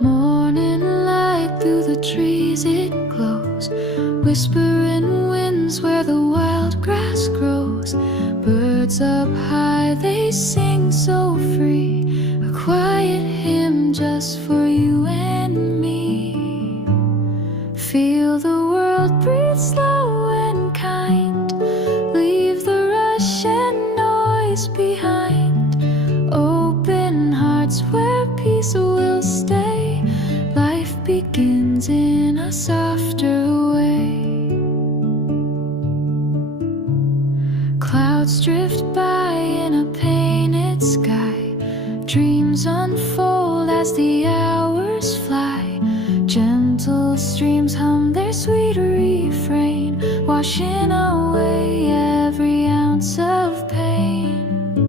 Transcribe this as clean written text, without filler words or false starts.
Morning light through the trees it glows, whispering winds where the wild grass grows. Birds up high, they sing so free, a quiet hymn just for you and me. Feel the world breathe slow and kind, leave the rush and noise behind. Open hearts where peace will stay, life begins in a softer way. Clouds drift by in a painted sky, dreams unfold as the hours fly. Gentle streams hum their sweet refrain, washing away